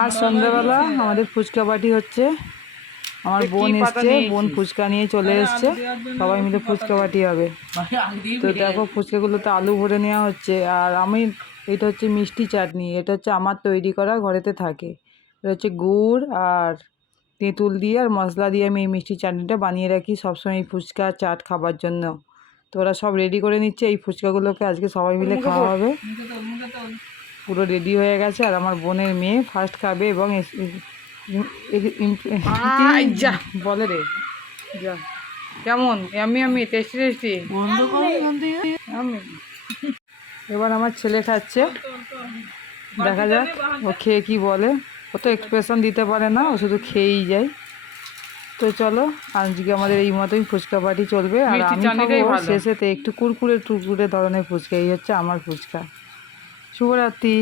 আর সন্ধ্যাবেলা আমাদের ফুচকা পার্টি হচ্ছে। আমার বোন এসছে, বোন ফুচকা নিয়ে চলে এসছে, সবাই মিলে ফুচকা পার্টি হবে। তো দেখো ফুচকাগুলোতে আলু ভরে নেওয়া হচ্ছে। আর আমি, এটা হচ্ছে মিষ্টি চাটনি, এটা হচ্ছে আমার তৈরি করা, ঘরেতে থাকে। এটা হচ্ছে গুড় আর তেঁতুল দিয়ে আর মশলা দিয়ে আমি এই মিষ্টি চাটনিটা বানিয়ে রাখি সবসময় এই ফুচকা চাট খাবার জন্য। তো ওরা সব রেডি করে নিচ্ছে, এই ফুচকাগুলোকে আজকে সবাই মিলে খাওয়া হবে। পুরো রেডি হয়ে গেছে। আর আমার বোনের মেয়ে ফার্স্ট খাবে এবং বলে রে যা কেমন আমি টেস্টি টেস্টি আমি। এবার আমার ছেলে খাচ্ছে, দেখা যাক ও খেয়ে কি বলে। ও তো এক্সপ্রেশন দিতে পারে না, ও শুধু খেয়েই যায়। তো চলো আজকে আমাদের এই মতোই ফুচকা পার্টি চলবে। আর আমি খাবো শেষেতে একটু কুরকুরে টুরকুরে ধরনের ফুচকা। এই হচ্ছে আমার ফুচকা। শুভরাত্রি।